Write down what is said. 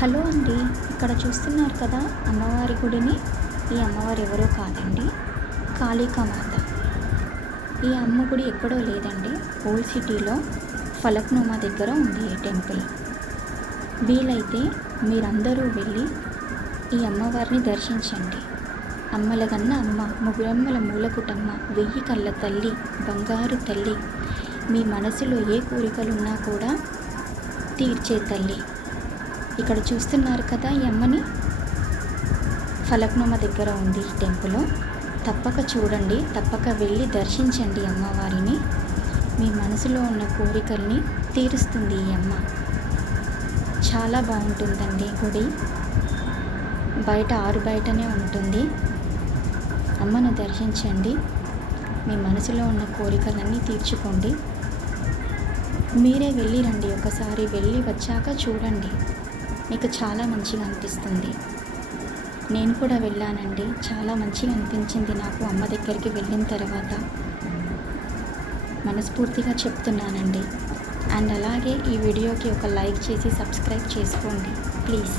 Hello అండి. ఇక్కడ చూస్తున్నారు కదా అమ్మవారి గుడిని. ఈ అమ్మవారు ఎవరో కాదండి, కాళికామాత. ఈ అమ్మ గుడి ఎక్కడో లేదండి, ఓల్డ్ సిటీలో ఫలక్నుమా దగ్గర ఉంది ఈ టెంపుల్. వీలైతే మీరందరూ వెళ్ళి ఈ అమ్మవారిని దర్శించండి. అమ్మలగన్న అమ్మ, ముగురమ్మల మూలకుటమ్మ, 1000 కళ్ళ తల్లి, బంగారు తల్లి. మీ మనసులో ఏ కోరికలున్నా కూడా తీర్చే తల్లి. ఇక్కడ చూస్తున్నారు కదా ఈ అమ్మని, ఫలక్నుమా దగ్గర ఉంది ఈ టెంపుల్. తప్పక చూడండి, తప్పక వెళ్ళి దర్శించండి అమ్మవారిని. మీ మనసులో ఉన్న కోరికల్ని తీరుస్తుంది ఈ అమ్మ. చాలా బాగుంటుందండి గుడి. బయట ఆరు బయటనే ఉంటుంది. అమ్మను దర్శించండి, మీ మనసులో ఉన్న కోరికలన్నీ తీర్చుకోండి. మీరే వెళ్ళి రండి, ఒకసారి వెళ్ళి వచ్చాక చూడండి, మీకు చాలా మంచిగా అనిపిస్తుంది. నేను కూడా వెళ్ళానండి, చాలా మంచిగా అనిపించింది నాకు అమ్మ దగ్గరికి వెళ్ళిన తర్వాత. మనస్ఫూర్తిగా చెప్తున్నానండి. అండ్ అలాగే ఈ వీడియోకి ఒక లైక్ చేసి సబ్స్క్రైబ్ చేసుకోండి ప్లీజ్.